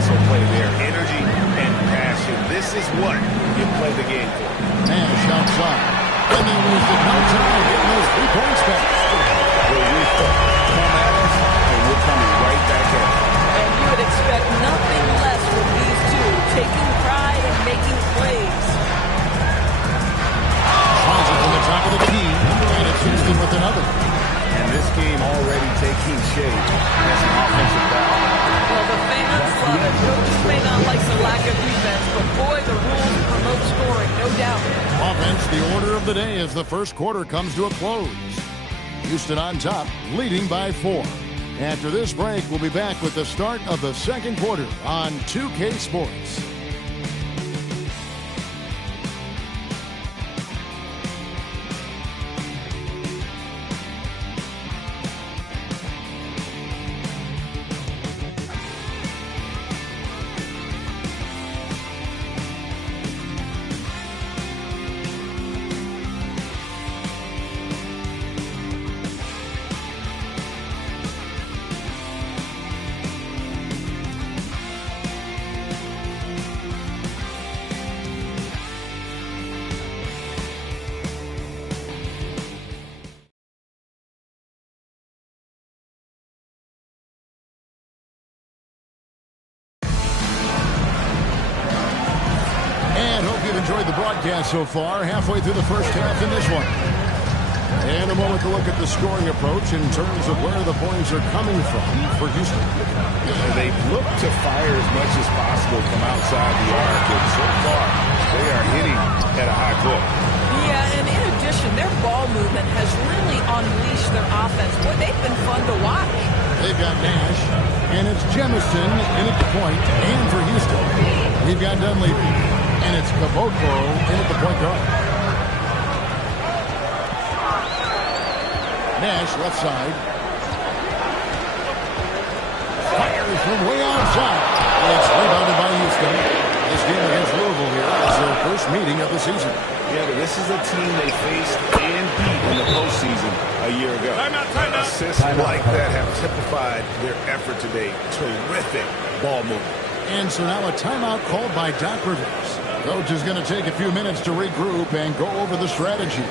also play there. Energy and passion. This is what you play the game for. Nash outside. And they wasted no time getting those 3 points back. Well, we come at us, and we're coming right back at it. And you would expect nothing less from these two, taking pride and making plays. Tries it from the top of the key, and it's Houston with another. And this game already taking shape as an offensive battle. Well, the fans love it. Coaches may not like the lack of defense, but boy, the rules promote scoring, no doubt. Offense, the order of the day as the first quarter comes to a close. Houston on top, leading by 4. After this break, we'll be back with the start of the second quarter on 2K Sports. Enjoyed the broadcast so far, halfway through the first half in this one. And a moment to look at the scoring approach in terms of where the points are coming from for Houston. They've looked to fire as much as possible from outside the arc, and so far they are hitting at a high clip. Yeah, and in addition, their ball movement has really unleashed their offense. Boy, they've been fun to watch. They've got Nash, and it's Jemison in at the point, and for Houston, we've got Dunleavy. And it's Caboclo in at the point guard. Nash left side. Fires from way outside. It's rebounded by Houston. This game against Louisville here is their first meeting of the season. Yeah, but this is a team they faced and beat in the postseason a year ago. Timeout. Assists like that have typified their effort today. Terrific ball movement. And so now a timeout called by Doc Rivers. Coach is going to take a few minutes to regroup and go over the strategy.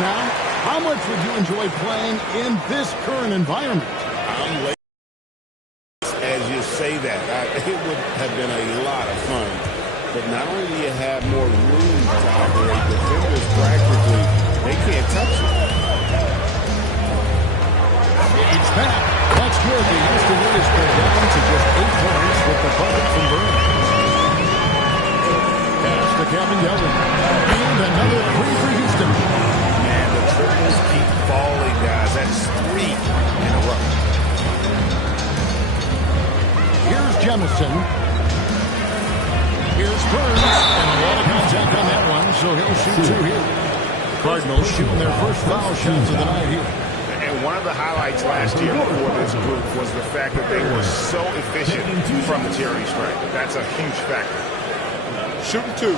now, how much would you enjoy playing in this current environment? As you say that, it would have been a lot of fun. But not only do you have more room to operate, defenders practically, they can't touch it. It's back. That's good. The Houston Warriors go down to just 8 points with the bucket from Burns. Pass to Kevin Young. And another three for Houston. Man, the triples keep falling, guys. That's 3 in a row. Here's Jemison. Here's Burns. And a lot of contact on that one, so he'll shoot 2 here. Cardinals shooting their first foul shots of the night here. And one of the highlights last year for this group was the fact that they were so efficient from the charity stripe. That's a huge factor. Shooting 2.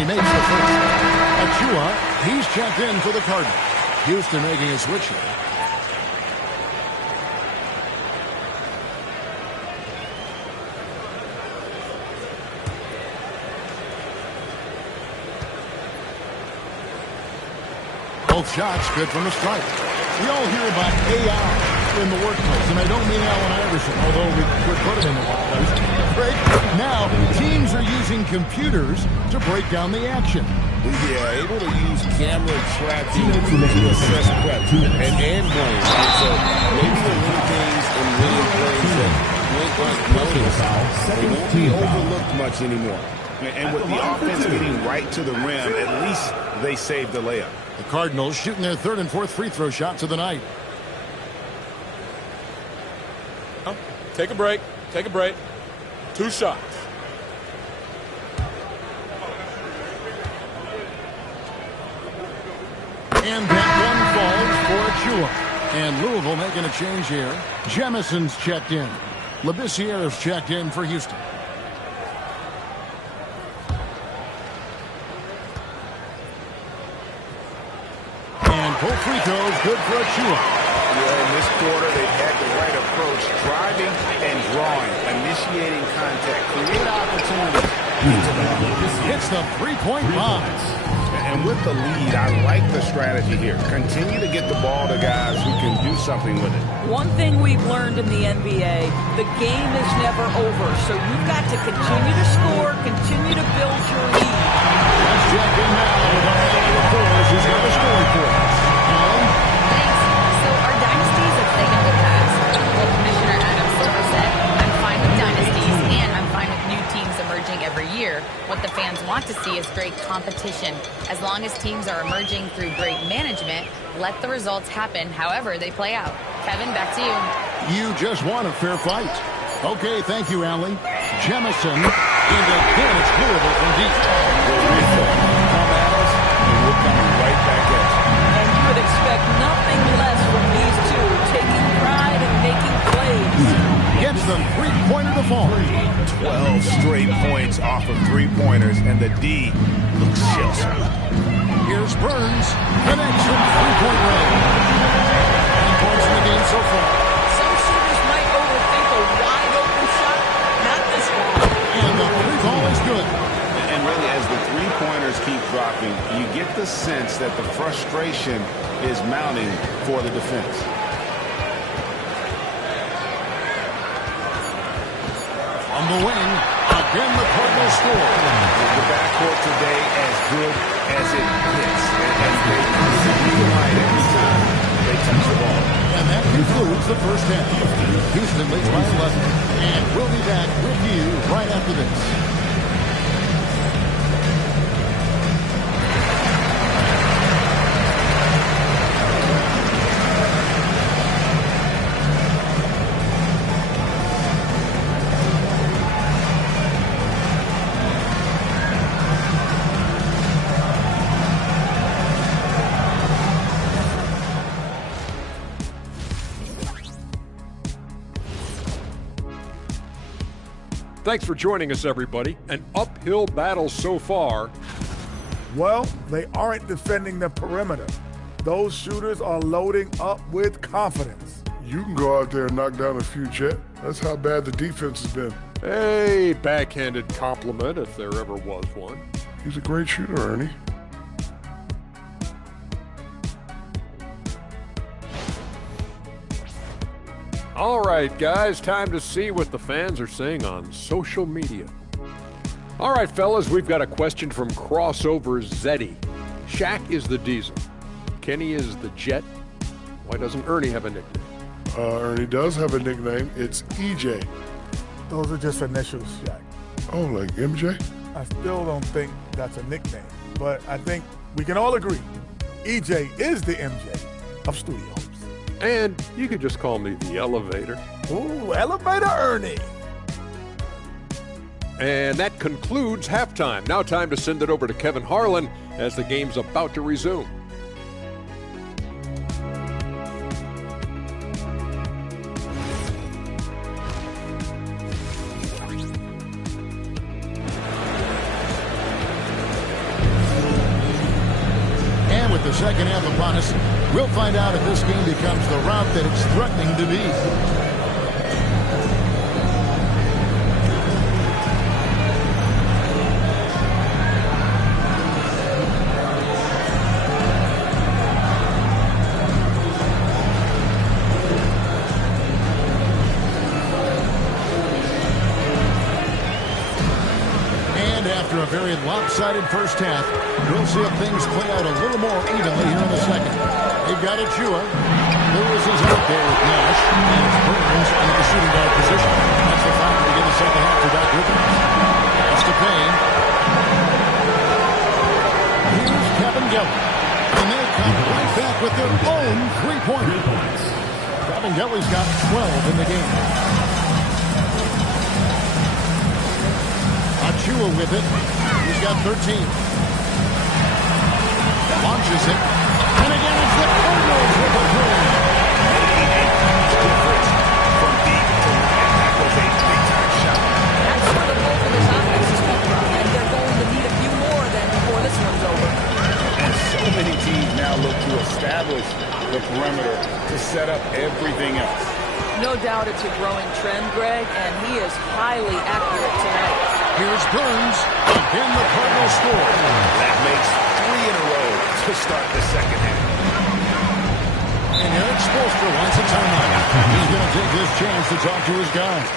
he makes the first. Achua, he's checked in for the Cardinals. Houston making a switch here. Both shots good from the strike. We all hear about AI in the workplace, and I don't mean Allen Iverson, although we could put him in the workplace. Now, teams are using computers to break down the action. Yeah, able to use camera tracking to assess prep and blame. So maybe the little things and little plays that went unnoticed, they won't be overlooked much anymore. And with the offense getting right to the rim, at least they saved the layup. The Cardinals shooting their third and fourth free throw shots of the night. Take a break. Take a break. 2 shots. And that one falls for Achua. And Louisville making a change here. Jemison's checked in. Labissiere's checked in for Houston. And both free throws good for Achua. Yeah, in this quarter, they've had the right approach, driving and drawing, initiating contact, create opportunities. Hits the three-point bomb. And with the lead, I like the strategy here. Continue to get the ball to guys who can do something with it. One thing we've learned in the NBA, the game is never over. So you've got to continue to score, continue to build your lead. Let's check in now with our Allen reporters who's got a story for us. Allen? Thanks. So are dynasties a thing of the past? Well, Commissioner Adam Silver said, I'm fine with dynasties and I'm fine with new teams emerging every year. What the fans want to see is great competition. As long as teams are emerging through great management, let the results happen however they play out. Kevin, back to you. You just want a fair fight. Okay, thank you, Allie. Jemison, and again it's Louisville from deep. Come at us, and we're coming right back at you. And you would expect nothing less from these two, taking pride and making plays. Gets the three-pointer to fall. 12 straight points off of three-pointers, and the D looks shell-shocked. Here's Burns, connects from three-point range. 10 points in the game so far. Some shooters might overthink a wide-open shot. Not this one. And the free ball is good. And really, as the three-pointers keep dropping, you get the sense that the frustration is mounting for the defense. On the wing, again the Cardinals score. The backcourt today as good as it gets. And they see the line every time they touch the ball. And that concludes the first half. Houston leads by 11. And we'll be back with you right after this. Thanks for joining us, everybody. An uphill battle so far. Well, they aren't defending the perimeter. Those shooters are loading up with confidence. You can go out there and knock down a few, Chet. That's how bad the defense has been. A backhanded compliment, if there ever was one. He's a great shooter, Ernie. All right, guys, time to see what the fans are saying on social media. All right, fellas, we've got a question from Crossover Zeddy. Shaq is the Diesel. Kenny is the Jet. Why doesn't Ernie have a nickname? Ernie does have a nickname. It's EJ. Those are just initials, Shaq. Oh, like MJ? I still don't think that's a nickname, but I think we can all agree EJ is the MJ of Studio Hoops. And you could just call me the Elevator. Ooh, Elevator Ernie. And that concludes halftime. Now time to send it over to Kevin Harlan as the game's about to resume. second half upon us. We'll find out if this game becomes the route that it's threatening to be. After a very lopsided first half, we'll see if things play out a little more evenly here in the second. They've got Achua. Lewis is out there with Nash. And it's Burns in the shooting guard position. That's the foul to begin the second half for Doc Rivers. That's to Payne. Here's Kevin Gelly. And they come right back with their own three-pointer. Kevin Gelly's got 12 in the game. Achua with it. He's got 13. Launches it. And again, it's the Cardinals with the three. Difference from deep to wide. That was a big-time shot. That's where the bulk of this offense is coming from. And they're going to need a few more than before this one's over. And so many teams now look to establish the perimeter to set up everything else. No doubt it's a growing trend, Greg, and he is highly accurate tonight. Here's Burns. Again, the Cardinals score. That makes 3 in a row to start the second half. And Eric Spoelstra wants a timeout. He's going to take this chance to talk to his guys.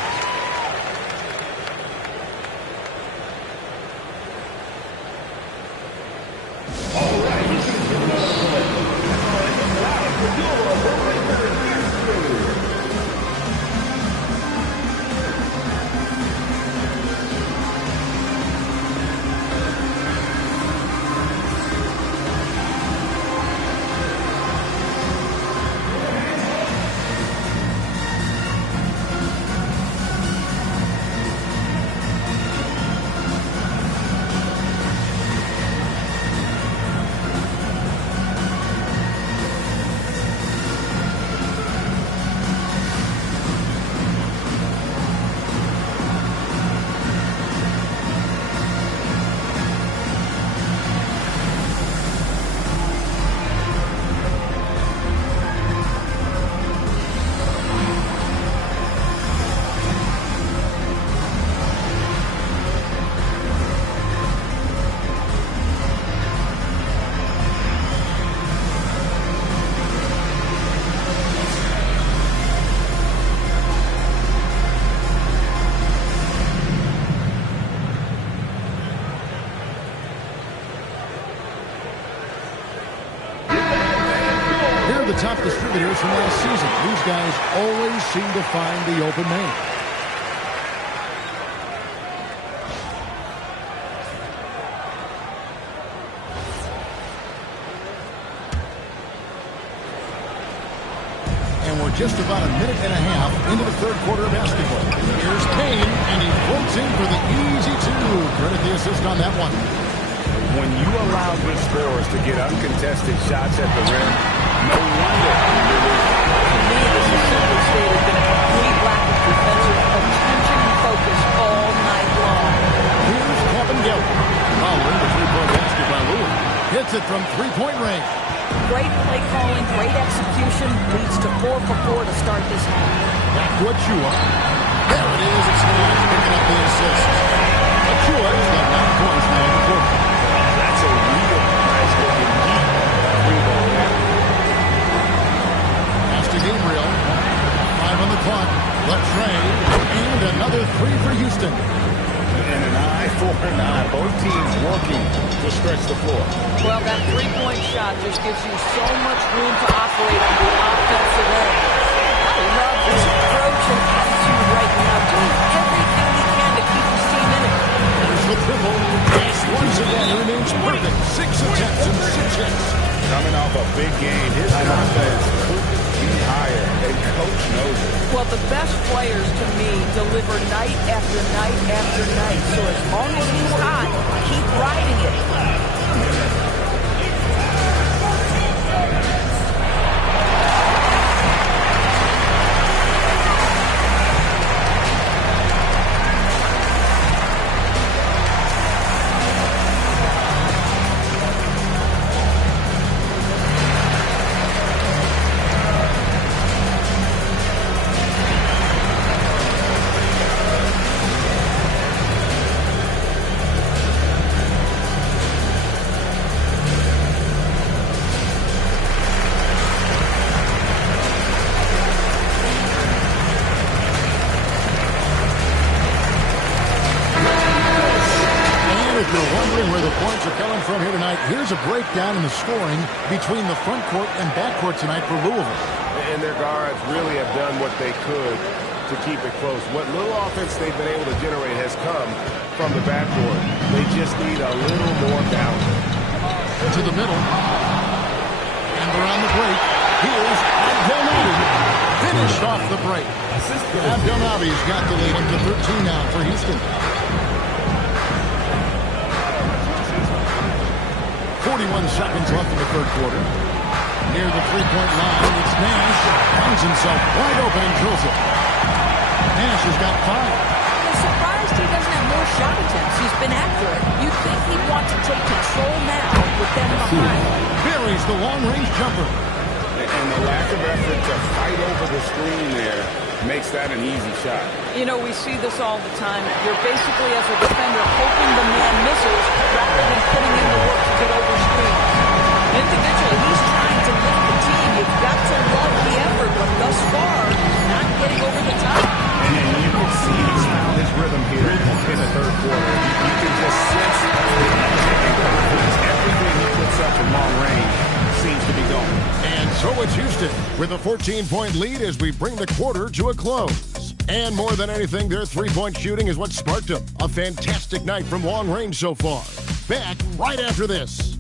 The top distributors from last season. These guys always seem to find the open man. And we're just about a minute and a half into the third quarter of basketball. Here's Payne, and he floats in for the easy two. Credit the assist on that one. When you allow good scorers to get uncontested shots at the rim, no wonder you lose. To me, this is simply stated been a complete lack of defensive attention and focus all night long. Here's Kevin Gelly. Following the three-point basket by Lewis. Hits it from three-point range. Great play calling, great execution, leads to 4 for 4 to start this half. Back to Achua. There it is. It's Nash picking up the assist. Achua has got 9 points now in the quarter. That's a real nice-looking deep three-ball now. Pass to Gabriel. 5 on the clock. Latrey. And another 3 for Houston. And an eye for an eye. Both teams working to stretch the floor. Well, that three-point shot just gives you so much room to operate on the offensive end. I love his approach and attitude right now, doing everything he can to keep his team in it. There's the triple. Yes, once again, he remains perfect. 6 attempts and 6 hits. Coming off a big game, his confidence couldn't be higher, and Coach knows it. Well, the best players, to me, deliver night after night after night. So as long as he's hot, keep riding it. If you're wondering where the points are coming from here tonight, here's a breakdown in the scoring between the front court and back court tonight for Louisville. And their guards really have done what they could to keep it close. What little offense they've been able to generate has come from the backcourt. They just need a little more balance. To the middle. And they're on the break. Here's Abdelnaby. Finished off the break. Abdelnaby's got the lead up to 13 now for Houston. 41 seconds left in the third quarter. Near the three-point line, it's Nash. Finds himself wide open and drills it. Nash has got 5. I'm surprised he doesn't have more shot attempts. He's been accurate. You'd think he'd want to take control now with them behind. Buries the long-range jumper. And the lack of effort to fight over the screen there makes that an easy shot. You know, we see this all the time. You're basically, as a defender, hoping the man misses rather than putting in the work to get over screens. Individually, he's trying to lift the team. You've got to love the effort, but thus far, not getting over the top. And you can see he's found his rhythm here in the third quarter. You can just sense the confidence. Everything he puts up from long range seems to be going. And so it's Houston with a 14-point lead as we bring the quarter to a close. And more than anything, their three-point shooting is what sparked them. A fantastic night from long range so far. Back right after this.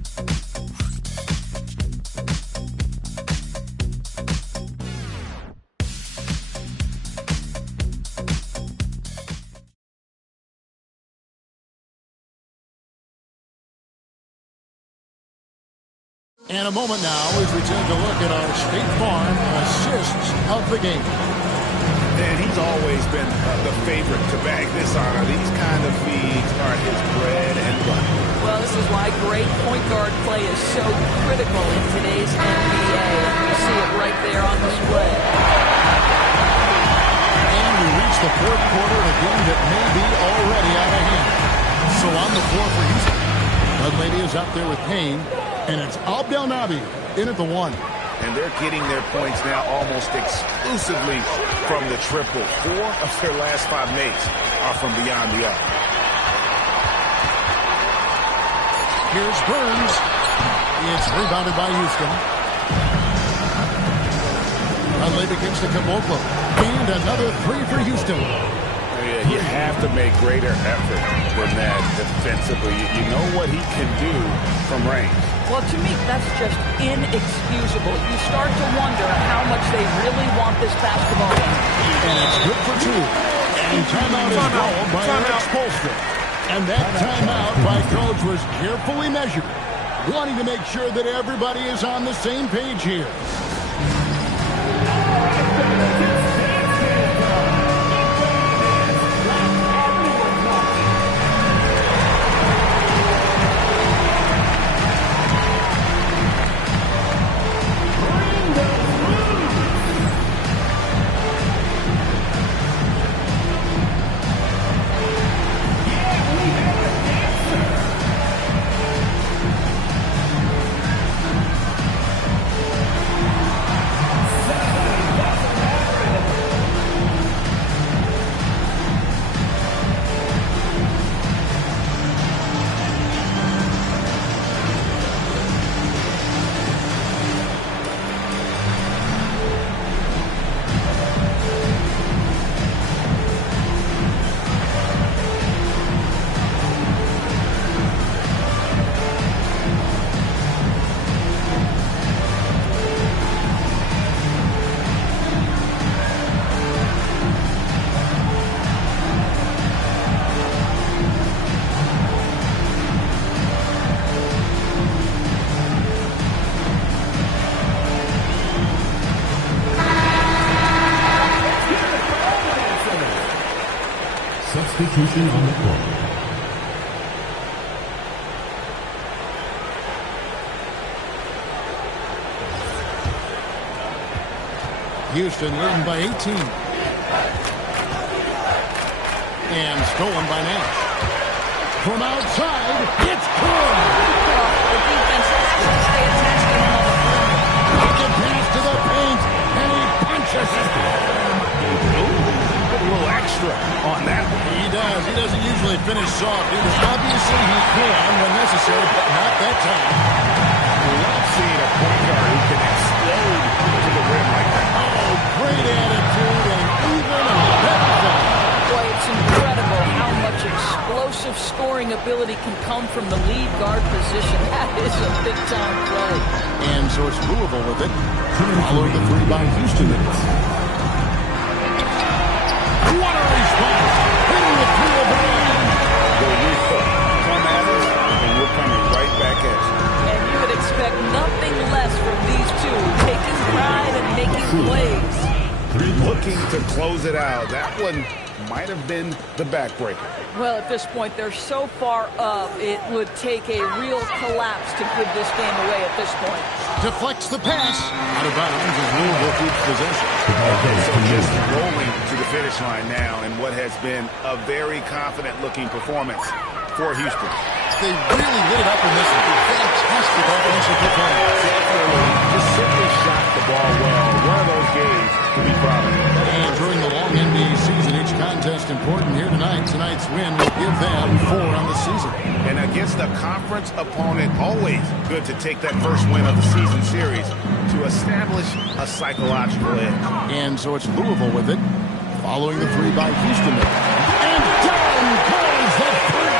And a moment now as we take a look at our State Farm assists of the game. And he's always been the favorite to bag this honor. These kind of feeds are his bread and butter. Well, this is why great point guard play is so critical in today's NBA. You see it right there on display. And we reach the fourth quarter of a game that may be already out of hand. So on the floor for Houston, Dunleavy is up there with Payne. And it's Abdelnaby in at the 1. And they're getting their points now almost exclusively from the triple. 4 of their last 5 makes are from beyond the arc. Here's Burns. It's rebounded by Houston. Dunleavy kicks to Caboclo. And another 3 for Houston. Yeah, you have to make greater effort than that defensively. You know what he can do from range. Well, to me, that's just inexcusable. You start to wonder how much they really want this basketball game. And it's good for 2. And timeout is called by Eric Spoelstra. And that timeout by Coach was carefully measured, wanting to make sure that everybody is on the same page here. Substitution on the court. Houston leading by 18. And stolen by Nash. From outside, it's good. The defense has to stay attached to him on the perimeter. Pocket pass to the paint, and he punches it. Ooh, put a little extra on that one. He does. He doesn't usually finish soft either. Obviously, he can when necessary, but not that time. We love seeing a point guard who can explode to the rim like that. Oh, great attitude and even a better shot. Boy, it's incredible how much explosive scoring ability can come from the lead guard position. That is a big-time play. And so it's Louisville with it, following the three by Houston. What a response! Hitting the three of one. The refill. Come at us, and we're coming right back at you. And you would expect nothing less from these two, taking pride and making plays. Looking to close it out. That one might have been the backbreaker. Well, at this point, they're so far up, it would take a real collapse to give this game away at this point. Deflects the pass. Out of bounds as Louisville keeps possession. Okay, so just rolling to the finish line now in what has been a very confident-looking performance for Houston. They really lit it up in this one. Fantastic offensive performance. Definitely. Just simply shot the ball well. One of those games to be proud of. And during the long NBA season, each contest important here tonight. Tonight's win will give them 4 on the season. And against a conference opponent, always good to take that first win of the season series to establish a psychological edge. And so it's Louisville with it, following the three by Houston. And down goes the three!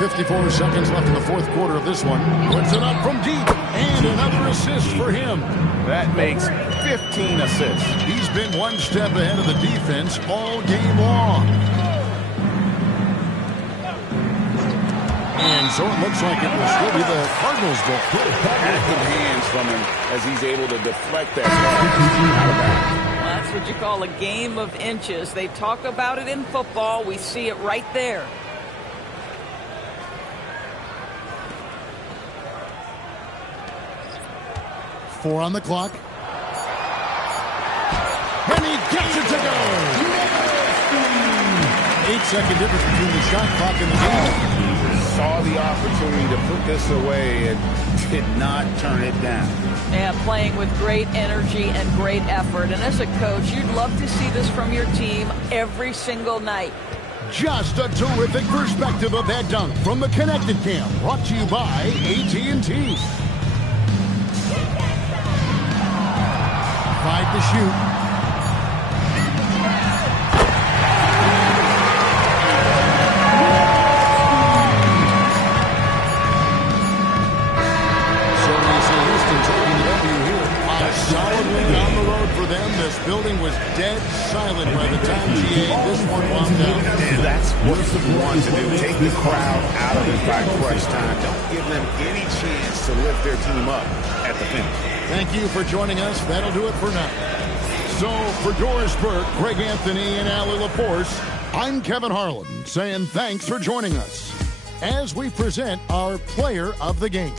54 seconds left in the fourth quarter of this one. Puts it up from deep. And another assist for him. That makes 15 assists. He's been one step ahead of the defense all game long. And so it looks like it will still be the Cardinals' ball. Active hands from him as he's able to deflect that pass out of bounds. That's what you call a game of inches. They talk about it in football. We see it right there. Four on the clock. And he gets it to go. 8-second difference between the shot clock and the game. Saw the opportunity to put this away and did not turn it down. Yeah, playing with great energy and great effort. And as a coach, you'd love to see this from your team every single night. Just a terrific perspective of that dunk from the Connected Cam. Brought to you by AT&T. 5 to shoot. This building was dead silent by the time this one wound down. And that's what you want to do. Take the crowd out of it by crunch time. Don't give them any chance to lift their team up at the finish. Thank you for joining us. That'll do it for now. So for Doris Burke, Greg Anthony, and Allie LaForce, I'm Kevin Harlan saying thanks for joining us as we present our Player of the Game.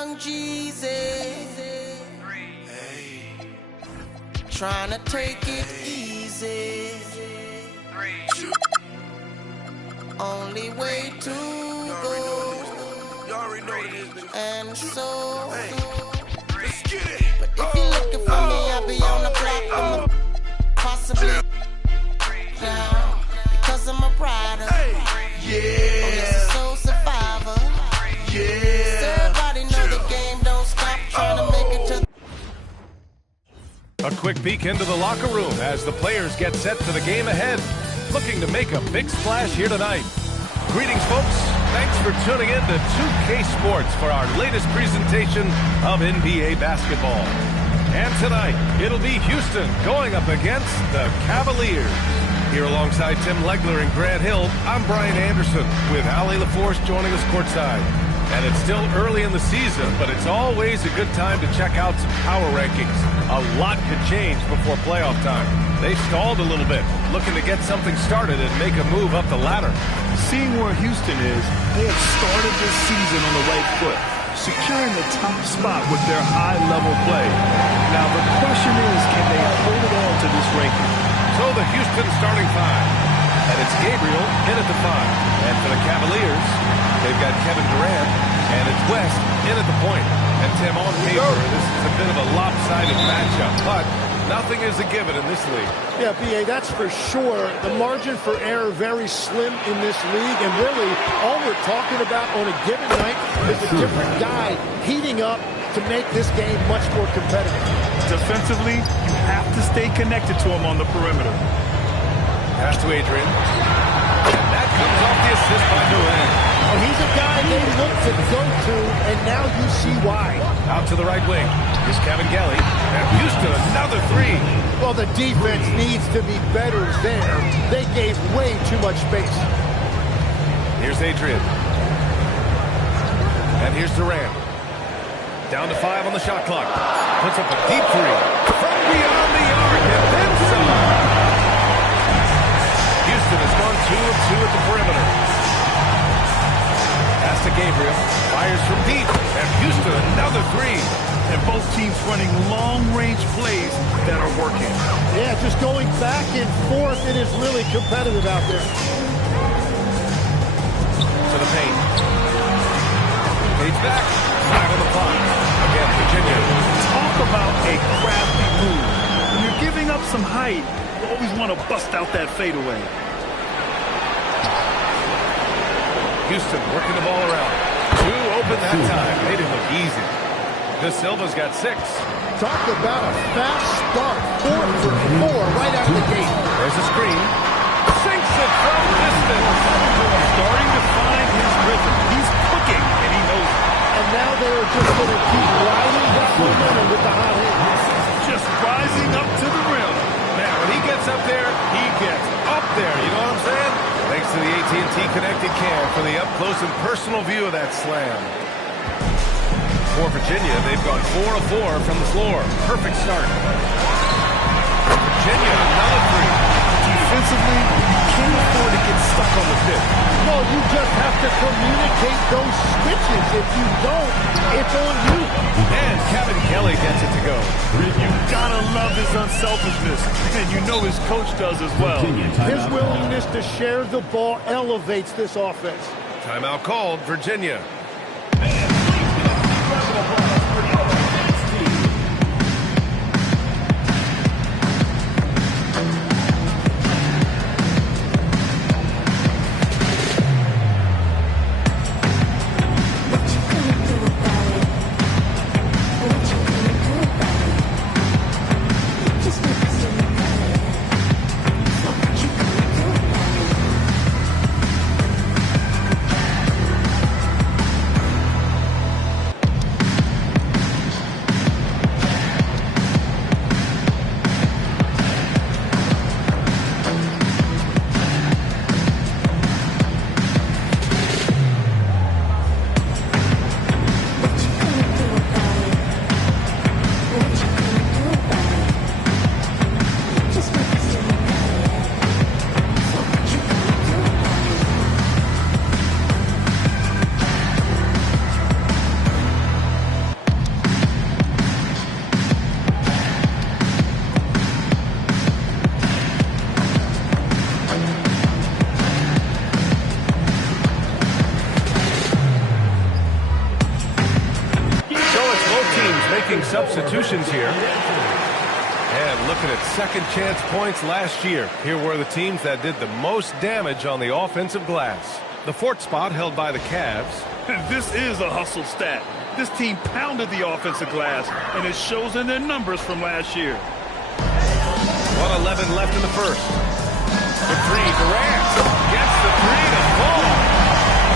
young Jeezy. Trying to take it easy. Only way to go. And so. But if you're looking for me, I'll be on the block. Possibly now. Because I'm a rider. Yeah. Soul survivor. Yeah. Everybody know the game don't stop trying to make it to. A quick peek into the locker room as the players get set for the game ahead. Looking to make a big splash here tonight. Greetings, folks. Thanks for tuning in to 2K Sports for our latest presentation of NBA basketball. And tonight, it'll be Houston going up against the Cavaliers. Here alongside Tim Legler and Grant Hill, I'm Brian Anderson with Ali LaForce joining us courtside. And it's still early in the season, but it's always a good time to check out some power rankings. A lot could change before playoff time. They stalled a little bit, looking to get something started and make a move up the ladder. Seeing where Houston is, they have started this season on the right foot, securing the top spot with their high-level play. Now, the question is, can they hold it on to this ranking? So the Houston starting five. And it's Gabriel in at the 5. And for the Cavaliers, they've got Kevin Durant, and it's West in at the point. And Tim, on paper, this is a bit of a lopsided matchup, but nothing is a given in this league. Yeah, B.A., that's for sure. The margin for error very slim in this league, and really all we're talking about on a given night is a different guy heating up to make this game much more competitive. Defensively, you have to stay connected to him on the perimeter. Pass to Adrian. And that comes off the assist by Durant. Well, he's a guy they look to go to, and now you see why. Out to the right wing. Here's Kevin Gelly. And Houston, another 3. Well, the defense needs to be better there. They gave way too much space. Here's Adrian. And here's Durant. Down to 5 on the shot clock. Puts up a deep 3. From beyond the arc, and then some. Houston has gone 2 of 2 at the perimeter. Pass to Gabriel. Fires from deep. And Houston, another 3. And both teams running long-range plays that are working. Yeah, just going back and forth. It is really competitive out there. To the paint. Fades back. 5 on the clock. Again, Virginia. Talk about a crafty move. When you're giving up some height, you always want to bust out that fadeaway. Houston working the ball around. 2 open that time. Made it look easy. De Silva's got 6. Talk about a fast start. 4 for 4 right out of the gate. There's a screen. Sinks it from distance. Starting to find his rhythm. He's cooking, and he knows it. And now they're just going to keep riding that momentum with the hot hand. Just rising up to the rim. Now, when he gets up there, he gets up there. You know what I'm saying? Thanks to the AT&T Connected Cam for the up-close and personal view of that slam. For Virginia, they've gone 4 of 4 from the floor. Perfect start. Virginia, another 3. Defensively, you can't afford to get stuck on the fifth. Well, you just have to communicate those switches. If you don't, it's on you. And Kevin Kelly gets it to go. You gotta love his unselfishness, and you know his coach does as well. His willingness to share the ball elevates this offense. Timeout called, Virginia. teams making substitutions here. And looking at second chance points last year, here were the teams that did the most damage on the offensive glass. The fourth spot held by the Cavs. This is a hustle stat. This team pounded the offensive glass, and it shows in their numbers from last year. 1:11 left in the first. The three, Durant gets the three to fall.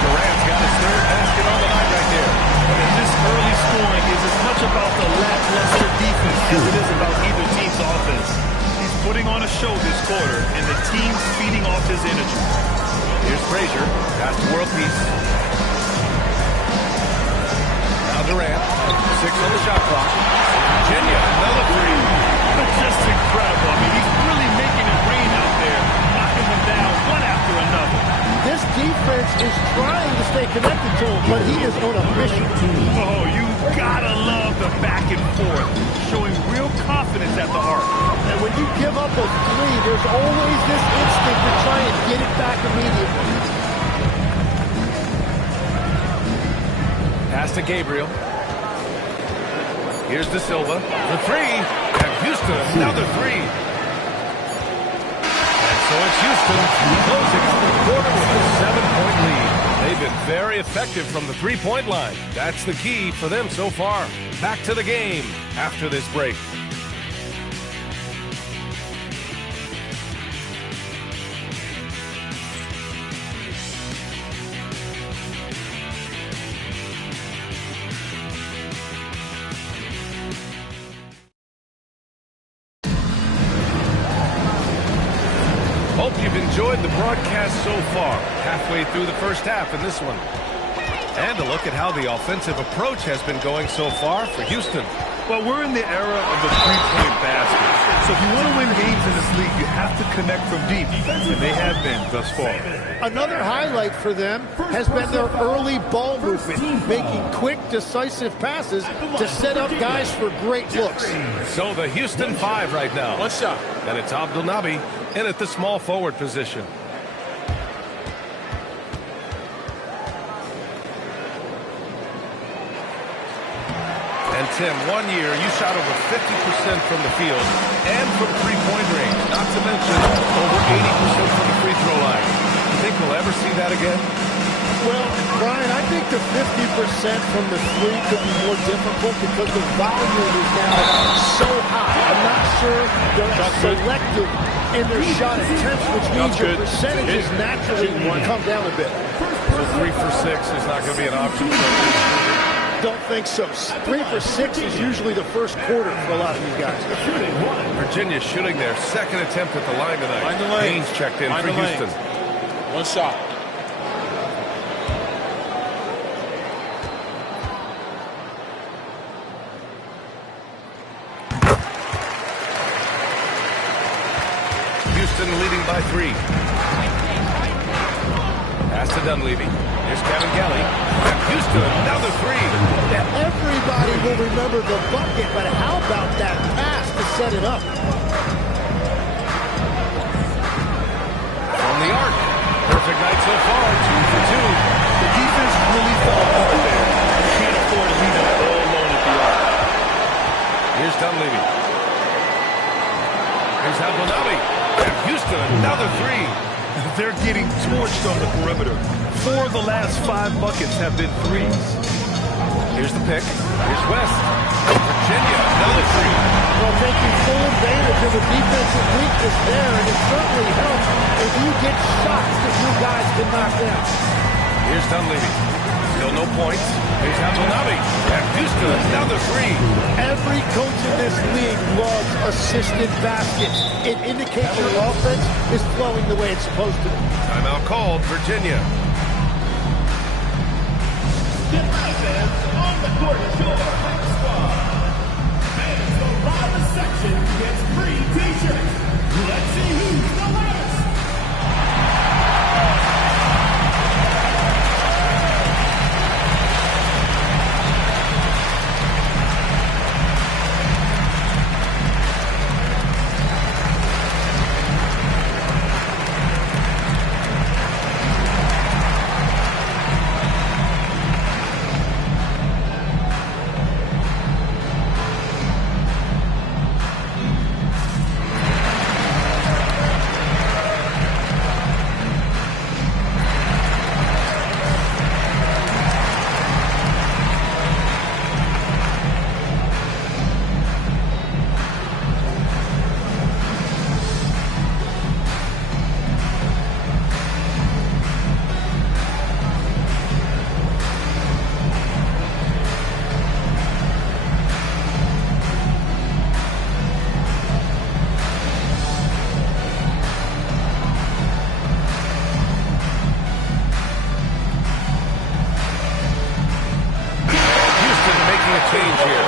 Durant's got his third basket on the night right there. And this early scoring is as much about the lackluster defense as it is about either team's offense. He's putting on a show this quarter, and the team's feeding off his energy. Here's Frazier, pass to World Peace. Now Durant, 6 on the shot clock. Virginia, another three. Just incredible. I mean, he's really making it rain out there, knocking them down one after another. This defense is trying to stay connected to him, but he is on a mission. Oh, you gotta love the back and forth, showing real confidence at the arc. And when you give up a three, there's always this instinct to try and get it back immediately. Pass to Gabriel. Here's De Silva. The three. And Houston, another three. And so it's Houston closing out the quarter with a 7-point lead. They've been very effective from the three-point line. That's the key for them so far. Back to the game after this break. Hope you've enjoyed the broadcast so far. Halfway through the first half in this one. And a look at how the offensive approach has been going so far for Houston. Well, we're in the era of the three-point basket. So if you want to win games in this league, you have to connect from deep. And they have been thus far. Another highlight for them has been their early ball movement, making quick, decisive passes to set up guys for great looks. So the Houston 5 right now. One shot. And it's Abdelnaby in at the small forward position. And Tim, 1 year you shot over 50% from the field and from three-point range, not to mention over 80% from the free throw line. You think we'll ever see that again? Well, Brian, I think the 50% from the three could be more difficult because the volume is now so high. I'm not sure they're selective in their shot attempts, which means your percentages naturally come down a bit. So 3 for 6 is not going to be an option for them. Don't think so. 3 for 6 is usually the first quarter for a lot of these guys. Virginia shooting their second attempt at the line tonight. Haynes checked in for Houston. One shot. Houston leading by 3. Pass to Dunleavy. Here's Kevin Gelly. And Houston, another 3. Now everybody will remember the bucket, but how about that pass to set it up? From the arc. Perfect night so far, 2 for 2. The defense really fell apart there. You can't afford to leave them all alone at the arc. Here's Dunleavy. Here's Abdelnaby. And Houston, another 3. They're getting torched on the perimeter. 4 of the last 5 buckets have been threes. Here's the pick. Here's West. Virginia, another 3. Well, taking full advantage of the defensive weakness there, and it certainly helps if you get shots that you guys can knock down. Here's Dunleavy. Still no points. Here's Abdelnaby. And Houston, another 3. Every coach in this league loves assisted baskets. It indicates your offense is flowing the way it's supposed to. Timeout called, Virginia. On the court, your squad. And the loudest section gets free t-shirts. Let's see who's the loudest.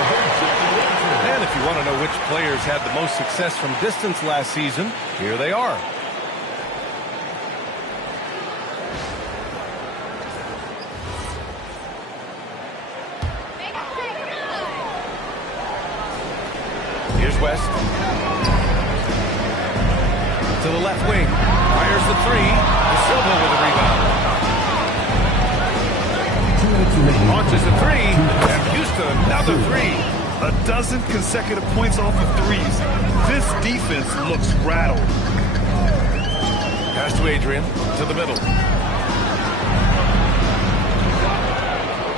And if you want to know which players had the most success from distance last season, here they are. Here's West. To the left wing. Fires the three. De Silva with a rebound. Launches a three. And Houston another three. A dozen consecutive points off of threes. This defense looks rattled. Pass to Adrian. To the middle.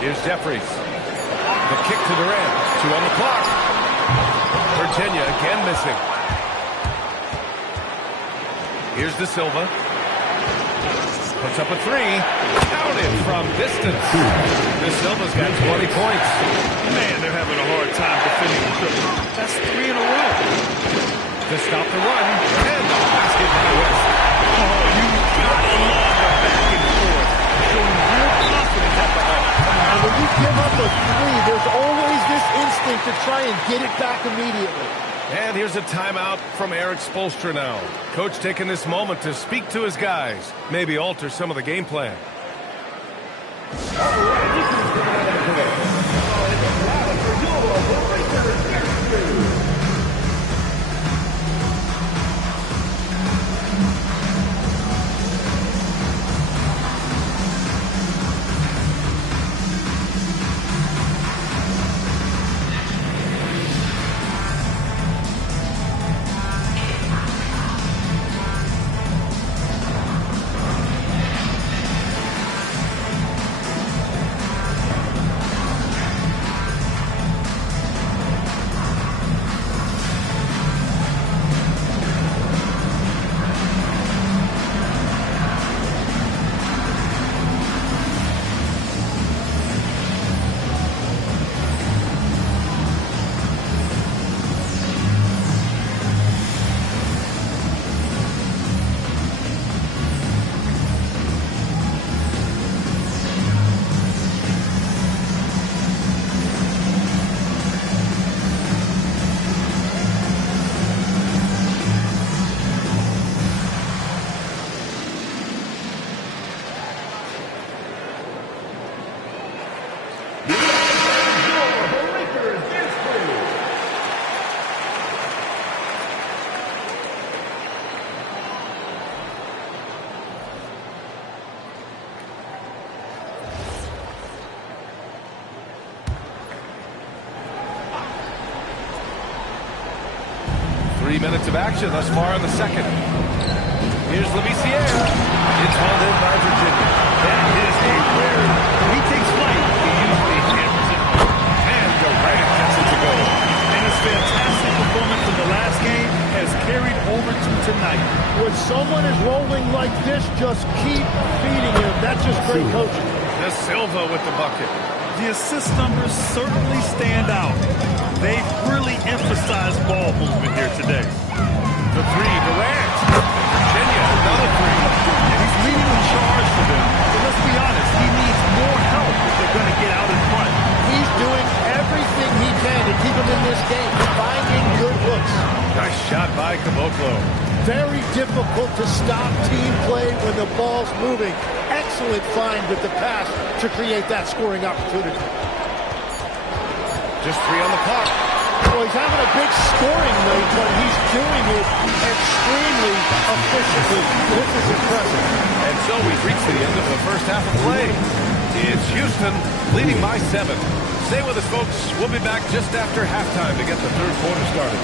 Here's Jeffries. The kick to Durant. 2 on the clock. Virginia again missing. Here's De Silva. Puts up a three. Counted from distance. De Silva's got 20 points. Man, they're having a hard time defending the triple. That's 3 in a row. To stop the run. And the basket by West. Oh, you gotta love the back and forth. Showing real confidence at the arc. And when you give up a three, there's always this instinct to try and get it back immediately. And here's a timeout from Eric Spoelstra now. Coach taking this moment to speak to his guys. Maybe alter some of the game plan. 3 minutes of action thus far in the second. Here's Lemisier. It's hauled in by Virginia. That is a rare. When he takes flight, he usually hammers it home. And Durant gets it to go. And his fantastic performance in the last game has carried over to tonight. When someone is rolling like this, just keep feeding him. That's just great coaching. De Silva with the bucket. The assist numbers certainly stand out. They've really emphasized ball movement here today. The three, Durant. Virginia, another three. And he's leading the charge for them. But let's be honest, he needs more help if they're going to get out in front. He's doing everything he can to keep him in this game, finding good looks. Nice shot by Caboclo. Very difficult to stop team play when the ball's moving. Excellent find with the pass to create that scoring opportunity. Just 3 on the clock. Well, he's having a big scoring night, but he's doing it extremely efficiently. This is impressive. And so we've reached the end of the first half of play. It's Houston leading by 7. Stay with us, folks. We'll be back just after halftime to get the third quarter started.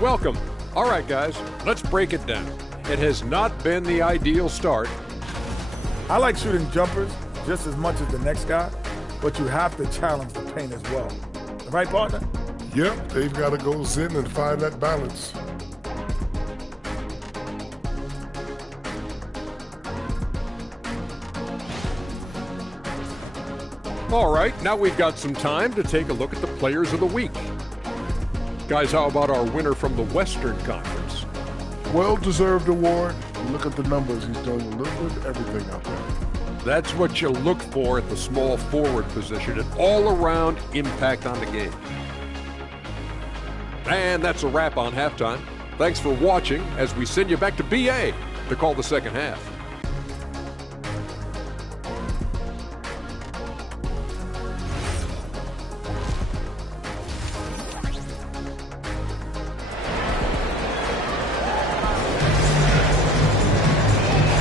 Welcome. All right, guys, let's break it down. It has not been the ideal start. I like shooting jumpers just as much as the next guy, but you have to challenge the paint as well. Right, partner? Yep, they've got to go in and find that balance. All right, now we've got some time to take a look at the players of the week. Guys, how about our winner from the Western Conference? Well-deserved award. Look at the numbers. He's doing a little bit of everything out there. That's what you look for at the small forward position, an all-around impact on the game. And that's a wrap on halftime. Thanks for watching as we send you back to BA to call the second half.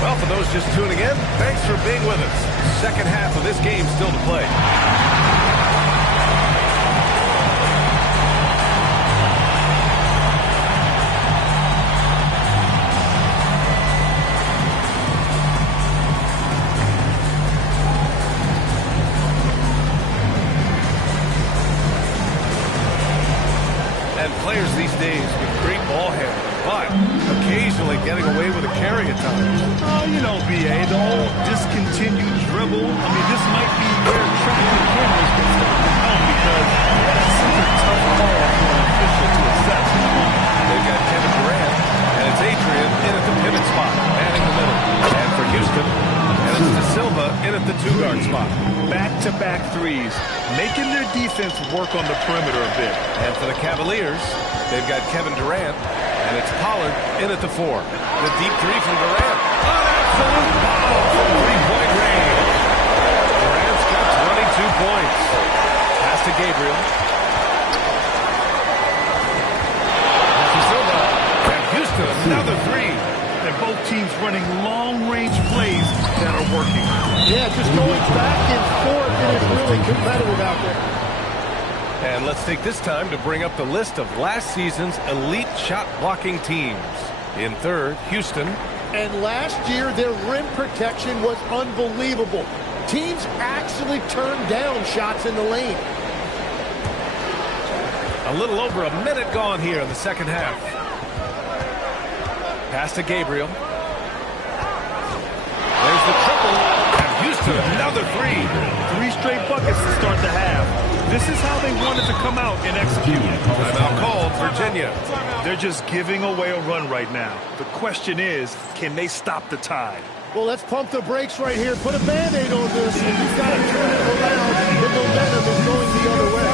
Well, for those just tuning in, thanks for being with us. Second half of this game still to play. And players these days with great ball handling, but occasionally getting away with a carry at times. Oh, you know, BA, the old discontinued dribble. I mean, this might be where tracking cameras can start to come because that's such a tough call for an official to assess. They've got Kevin Durant, and it's Adrian in at the pivot spot, manning the middle. And for Houston, and it's De Silva in at the two-guard spot. Back-to-back threes, making their defense work on the perimeter a bit. And for the Cavaliers, they've got Kevin Durant, and it's Pollard in at the four. The deep three from Durant. An absolute bomb from three-point range. Durant's got 22 points. Pass to Gabriel. De Silva. And Houston, another three. And both teams running long-range plays that are working. Yeah, just going back and forth. It is really competitive out there. And let's take this time to bring up the list of last season's elite shot-blocking teams. In third, Houston. And last year, their rim protection was unbelievable. Teams actually turned down shots in the lane. A little over a minute gone here in the second half. Pass to Gabriel. There's the triple. And Houston, another three. 3 straight buckets to start the half. This is how they wanted to come out and execute. Timeout called, Virginia. They're just giving away a run right now. The question is, can they stop the tide? Well, let's pump the brakes right here. Put a Band-Aid on this, and you've got to turn it around. The momentum is going the other way.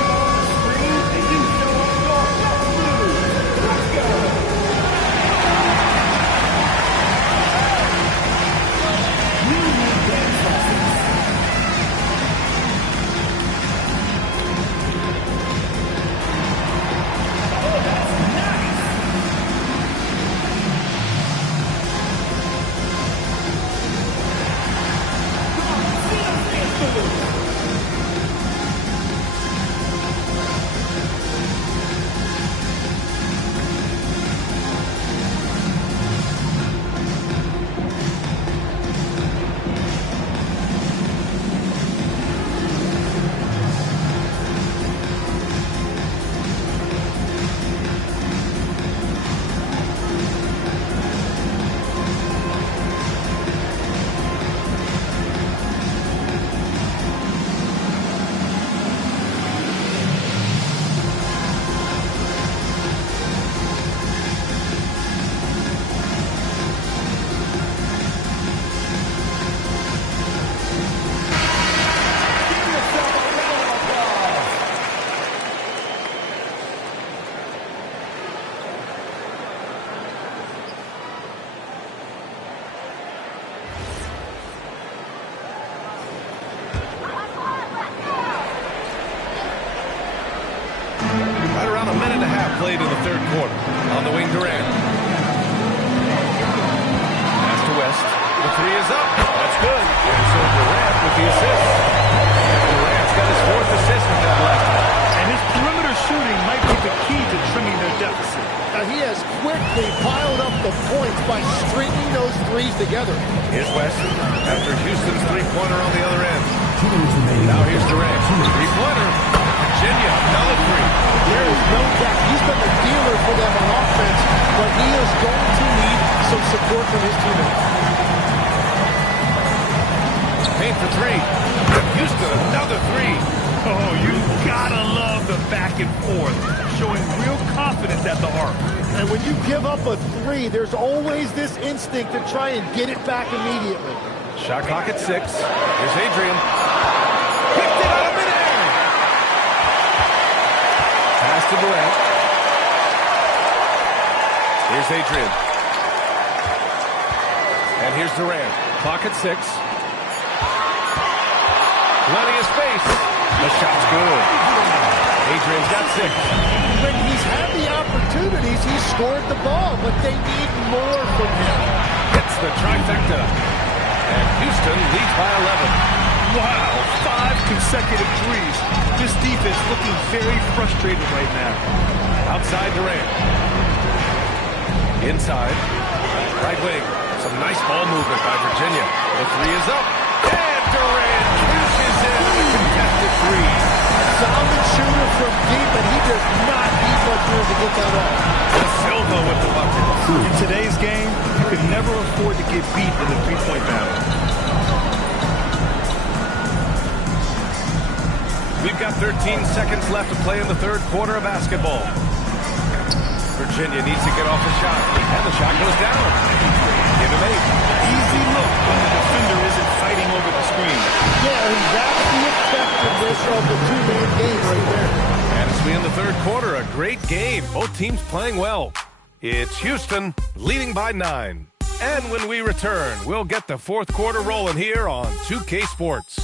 Played in the third quarter. On the wing, Durant. Pass to West. The three is up. That's good. And so Durant with the assist. Durant's got his fourth assist in that last one. And his perimeter shooting might be the key to trimming their deficit. He has quickly piled up the points by stringing those threes together. Here's West after Houston's three-pointer on the other end. Now here's Durant. Three-pointer. Virginia, another three. There is no doubt he's been the dealer for them on offense, but he is going to need some support from his teammates. Paint for three. Houston, another three. And when you give up a 3, there's always this instinct to try and get it back immediately. Shot clock at 6. Here's Adrian. Picked it out of midair. Pass to Durant. Here's Adrian. And here's Durant. Clock at 6. Plenty of space. The shot's good. Adrian's got 6. When he's had the opportunities, he's scored the ball, but they need more from him. Hits the trifecta. And Houston leads by 11. Wow, 5 consecutive threes. This defense looking very frustrated right now. Outside Durant. Inside. Right wing. Some nice ball movement by Virginia. The 3 is up. And Durant pushes in the contested 3. Solid shooter from deep, and he does not need much room to get that off. De Silva with the bucket. In today's game, you can never afford to get beat in the three-point battle. We've got 13 seconds left to play in the third quarter of basketball. Virginia needs to get off the shot, and the shot goes down. Give him 8. Easy look when the defender isn't fighting over the screen. Yeah, and that's the effectiveness of the two-man game right there. And as we in the third quarter, a great game. Both teams playing well. It's Houston leading by 9. And when we return, we'll get the fourth quarter rolling here on 2K Sports.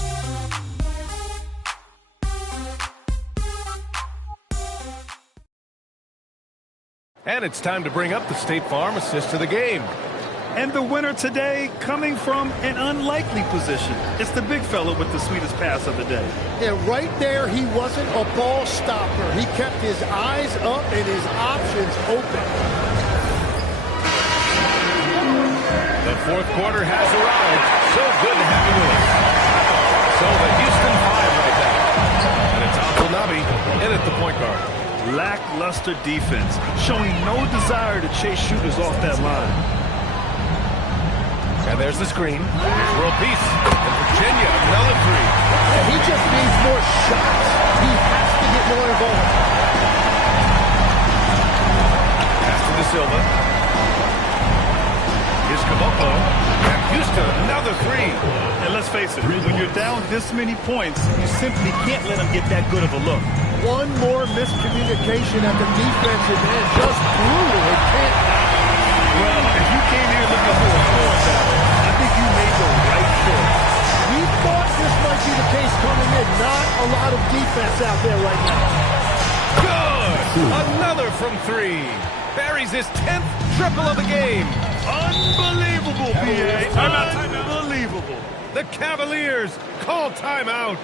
And it's time to bring up the State Farm assist of the game. And the winner today coming from an unlikely position. It's the big fella with the sweetest pass of the day. Yeah, right there, he wasn't a ball stopper. He kept his eyes up and his options open. The fourth quarter has arrived. So good to have you with us. So the Houston 5 right now. And it's Abdul Nabi in at the point guard. Lackluster defense, showing no desire to chase shooters off that line. And there's the screen. Here's World Peace. And Virginia, another 3. Yeah, he just needs more shots. He has to get more involved. Pass to De Silva. Here's Caboclo. And Houston, another 3. And let's face it, when you're down this many points, you simply can't let them get that good of a look. One more miscommunication at the defensive end. Just brutal. It can't happen. Well, if you came here looking for a scoring battle, I think you made the right choice. We thought this might be the case coming in. Not a lot of defense out there right now. Good! Another from 3. Buries his 10th triple of the game. Unbelievable, PA. Timeout. Unbelievable. The Cavaliers call timeout.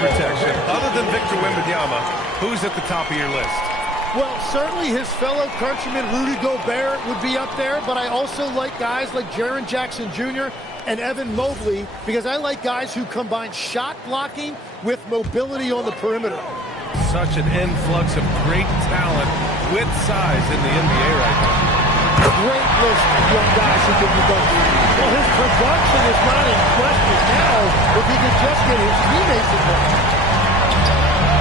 Protection. Other than Victor Wembanyama, who's at the top of your list? Well, certainly his fellow countryman Rudy Gobert would be up there, but I also like guys like Jaren Jackson Jr. and Evan Mobley because I like guys who combine shot blocking with mobility on the perimeter. Such an influx of great talent with size in the NBA right now. great list of young guys who can be done. Well, his production is not in question now if he can just get his teammates involved.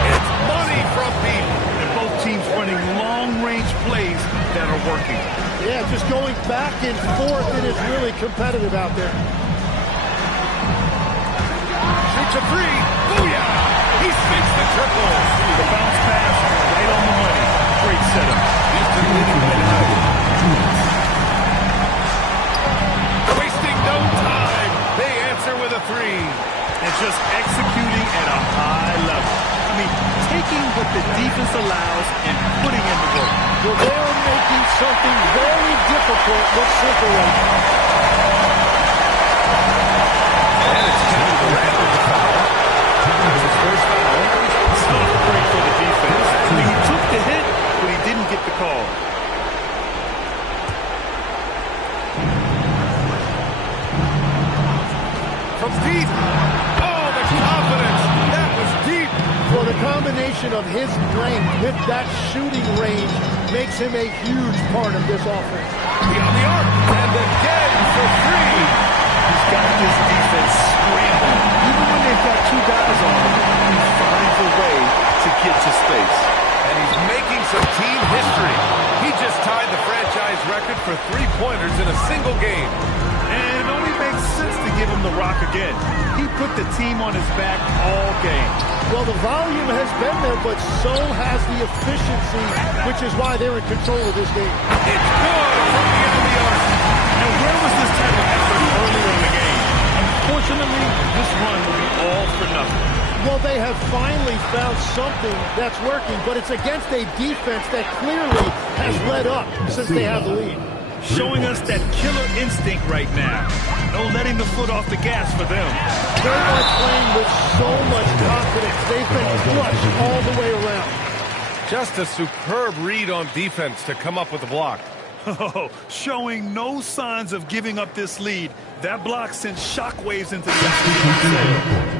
It's money from Beal. And both teams running long-range plays that are working. Yeah, just going back and forth, it is really competitive out there. Shoots a three. Booyah! He spins the triple. The bounce pass right on the money. Great setup. Houston leading by 9. Wasting no time. They answer with a three. And just executing at a high level. I mean, taking what the defense allows and putting in the work. Well, they are making something very difficult look simple right now. And it's Kevin Durant with the foul. It's his first foul. It's not great for the defense. I mean, he took the hit, but he didn't get the call. From deep. Oh, the confidence. That was deep. Well, the combination of his length with that shooting range makes him a huge part of this offense. Beyond the arc. And again for three. He's got this defense scrambling. Even when they've got two guys on him, he finds a way to get to space. And he's making some team history. He just tied the franchise record for three-pointers in a single game. And it only makes sense to give him the rock again. He put the team on his back all game. Well, the volume has been there, but so has the efficiency, which is why they're in control of this game. It's good from beyond the arc. And where was this type of effort earlier in the game? Unfortunately, this run will be all for nothing. Well, they have finally found something that's working, but it's against a defense that clearly has led up since they have the lead. Showing us that killer instinct right now. No letting the foot off the gas for them. They are playing with so much confidence. They've been clutch all the way around. Just a superb read on defense to come up with a block. Oh, showing no signs of giving up this lead. That block sent shockwaves into the opposition.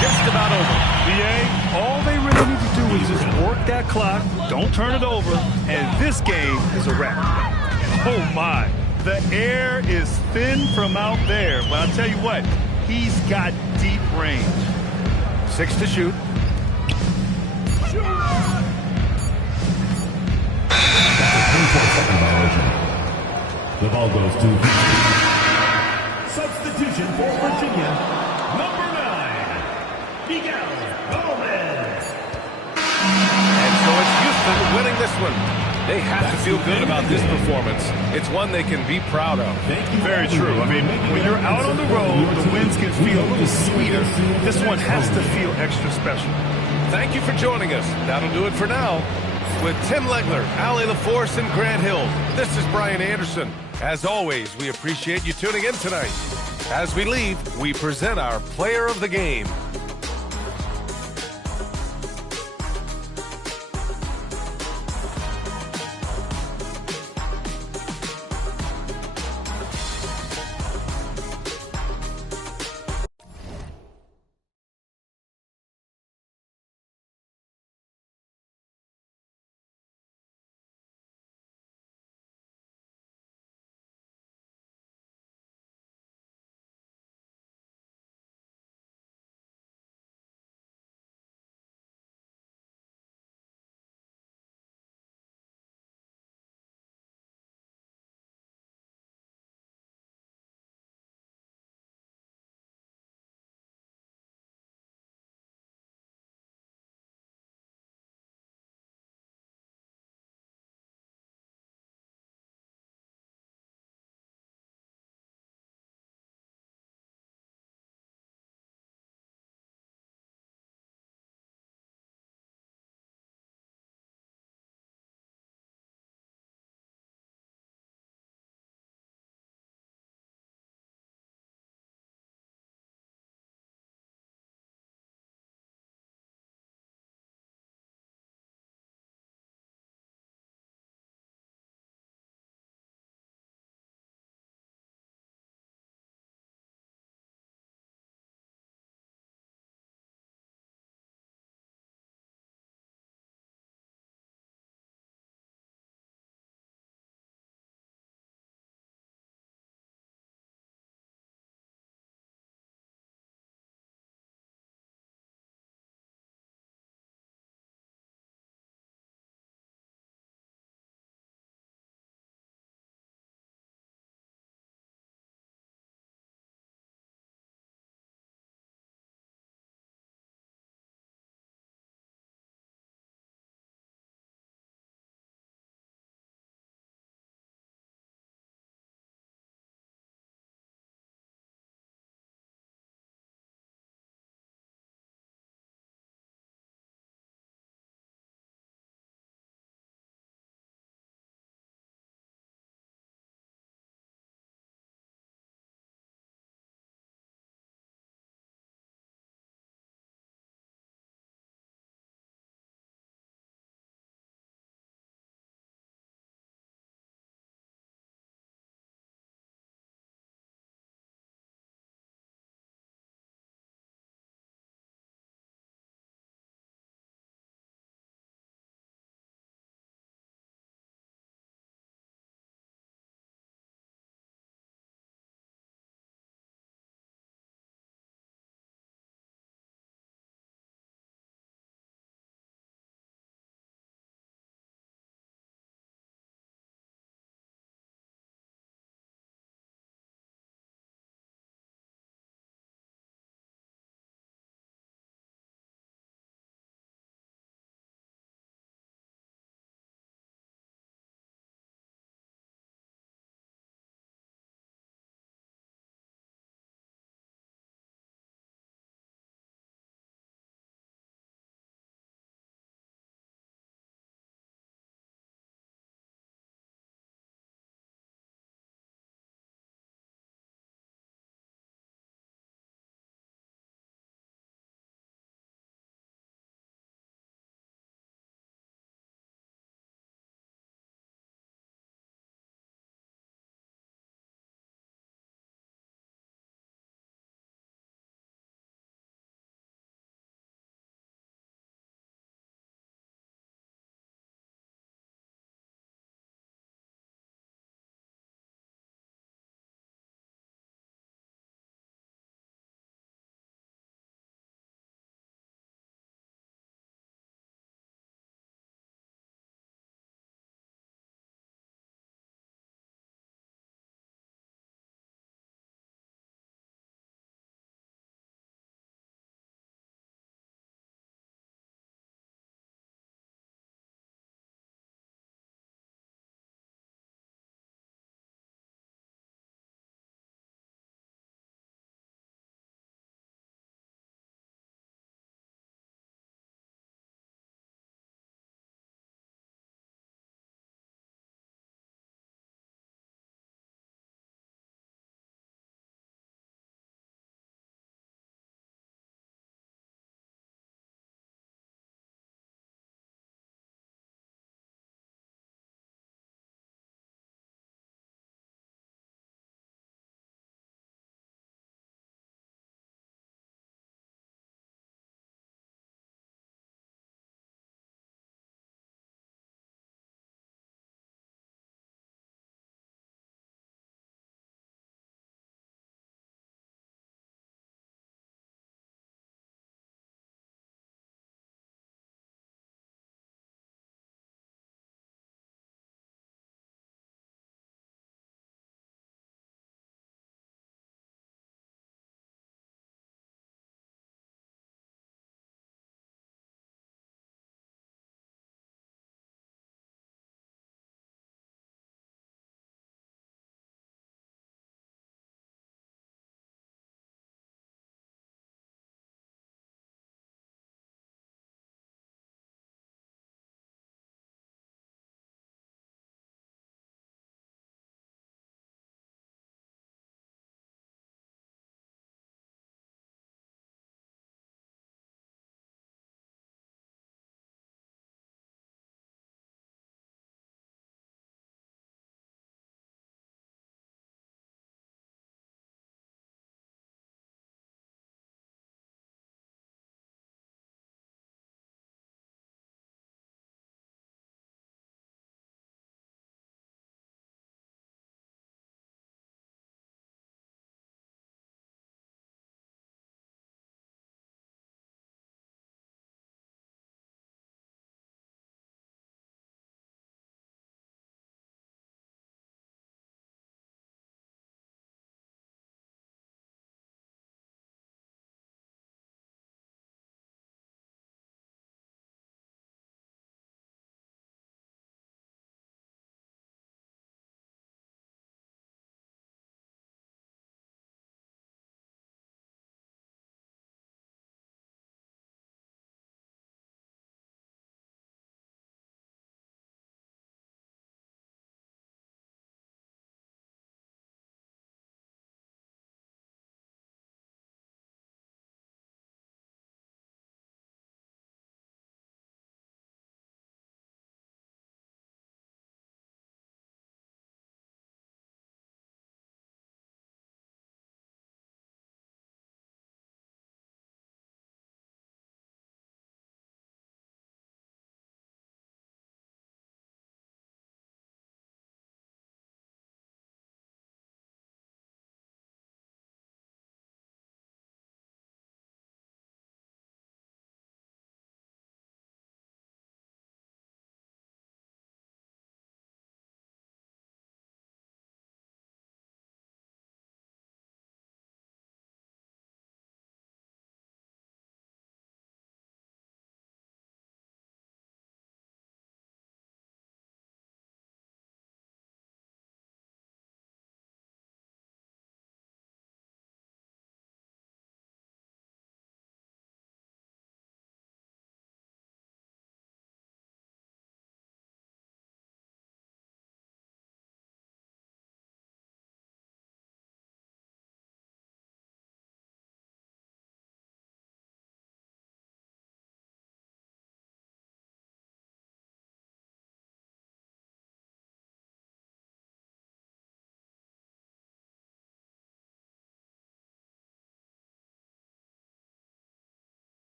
Just about over. BA, all they really need to do is just work that clock, don't turn it over, and this game is a wrap. Oh my, the air is thin from out there, but I'll tell you what, he's got deep range. 6 to shoot. The ball goes to Houston. Substitution for Virginia. Number 9, Miguel Gomez. And so it's Houston winning this one. They have to feel good about this performance. It's one they can be proud of. Very true. I mean, when you're out on the road, the wins can feel a little sweeter. This one has to feel extra special. Thank you for joining us. That'll do it for now. With Tim Legler, Allie LaForce, and Grant Hill, this is Brian Anderson. As always, we appreciate you tuning in tonight. As we leave, we present our player of the game.